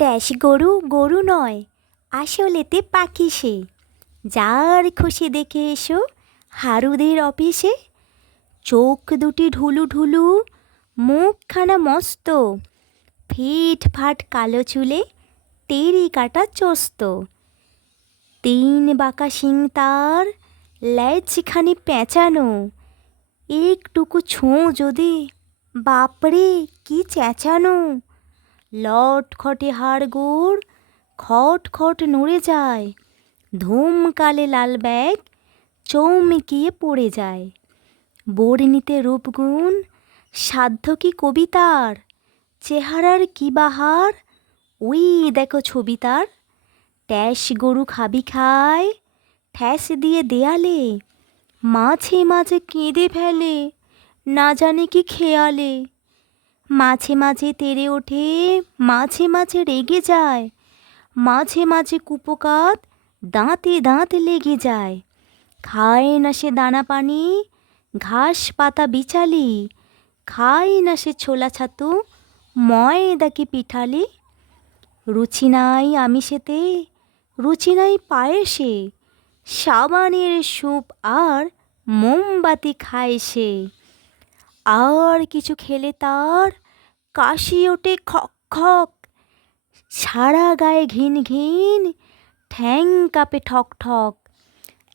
ট্যাস গরু গরু নয়, আসলেতে পাখি সে। যার খুশি দেখে এসো হারুদের অফিসে। চোখ দুটি ঢুলু ঢুলু, মুখখানা মস্ত, ফিট ফাট কালো চুলে টেরি কাটা চোস্ত। তিন বাঁকা শিং তার, লেজখানি পেঁচানো, একটুকু ছোঁ যদি বাপরে কি চেঁচানো। লটখটে হাড়গোড় খট খট নড়ে যায়, ধুমকালে লাল ব্যাগ চৌমিকিয়ে পড়ে যায়। বর্ণিতে রূপগুণ সাধ্য কি কবিতার, চেহারার কি বাহার ওই দেখো ছবি তার। ট্যাস গরু খাবি খায় ঠ্যাস দিয়ে দেয়ালে, মাঝে মাঝে কেঁদে ফেলে না জানে কি খেয়ালে। মাঝে মাঝে তেড়ে ওঠে, মাঝে মাঝে রেগে যায়, মাঝে মাঝে কুপোকাত দাঁতে দাঁত লেগে যায়। খায় না সে দানা পানি, ঘাস পাতা বিচালি, খায় না সে ছোলা ছাতু, ময়দা কি পিঠালি। রুচি নাই আমিষেতে, রুচি নাই পায়েসে, সাবানের স্যুপ আর মোমবাতি খায় সে। আর কিছু খেলে তার কাশি ওঠে খক খক, সারা গায়ে ঘিন ঘিন, ঠ্যাং কাঁপে ঠক ঠক।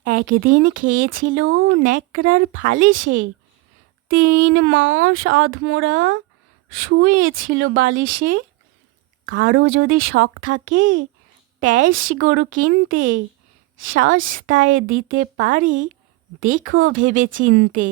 একদিন খেয়েছিল ন্যাকড়ার ফালিশে, 3 মাস আধমোড়া শুয়েছিল বালিশে। কারো যদি শখ থাকে ট্যাস গরু কিনতে, সস্তায় দিতে পারি দেখো ভেবে চিনতে।